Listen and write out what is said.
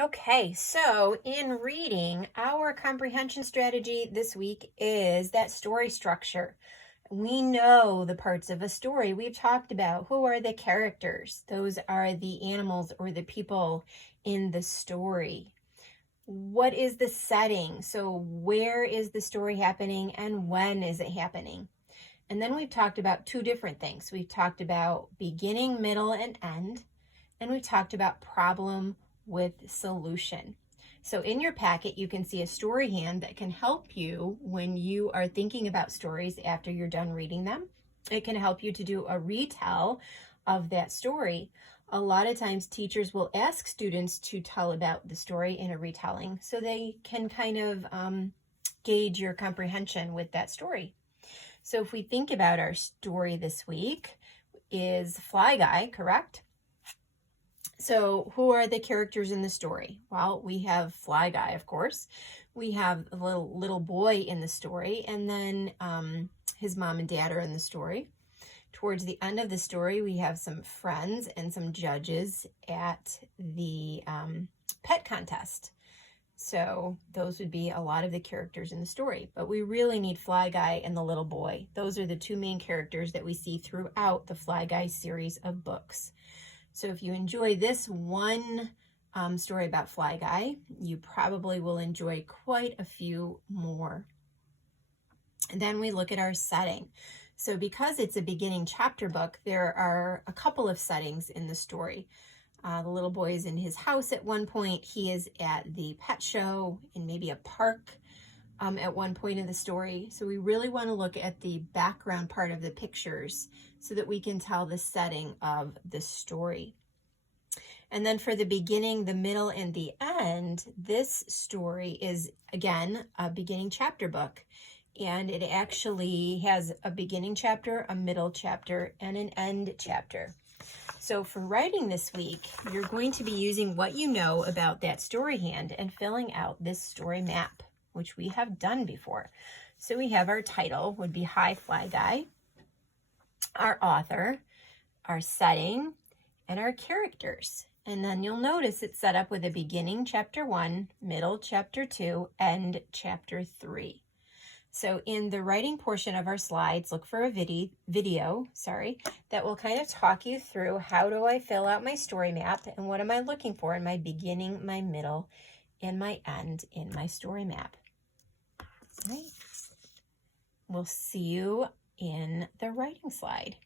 Okay, so in reading, our comprehension strategy this week is that story structure. We know the parts of a story we've talked about. Who are the characters? Those are the animals or the people in the story. What is the setting? So where is the story happening and when is it happening? And then we've talked about two different things. We've talked about beginning, middle, and end, and we've talked about problem with solution. So in your packet, you can see a story hand that can help you when you are thinking about stories after you're done reading them. It can help you to do a retell of that story. A lot of times teachers will ask students to tell about the story in a retelling so they can kind of gauge your comprehension with that story. So if we think about our story this week is Fly Guy, correct? So who are the characters in the story? Well, we have Fly Guy, of course. We have a little boy in the story, and then his mom and dad are in the story. Towards the end of the story, we have some friends and some judges at the pet contest. So those would be a lot of the characters in the story. But we really need Fly Guy and the little boy. Those are the two main characters that we see throughout the Fly Guy series of books. So if you enjoy this one story about Fly Guy, you probably will enjoy quite a few more. And then we look at our setting. So because it's a beginning chapter book, there are a couple of settings in the story. The little boy is in his house at one point. He is at the pet show in maybe a park at one point in the story. So we really want to look at the background part of the pictures so that we can tell the setting of the story. And then for the beginning, the middle, and the end, this story is, again, a beginning chapter book. And it actually has a beginning chapter, a middle chapter, and an end chapter. So for writing this week, you're going to be using what you know about that story hand and filling out this story map, which we have done before. So we have our title would be Hi Fly Guy, our author, our setting, and our characters. And then you'll notice it's set up with a beginning chapter 1, middle chapter 2, end chapter 3. So in the writing portion of our slides, look for a video that will kind of talk you through how do I fill out my story map and what am I looking for in my beginning, my middle, and my end in my story map. All right. We'll see you in the writing slide.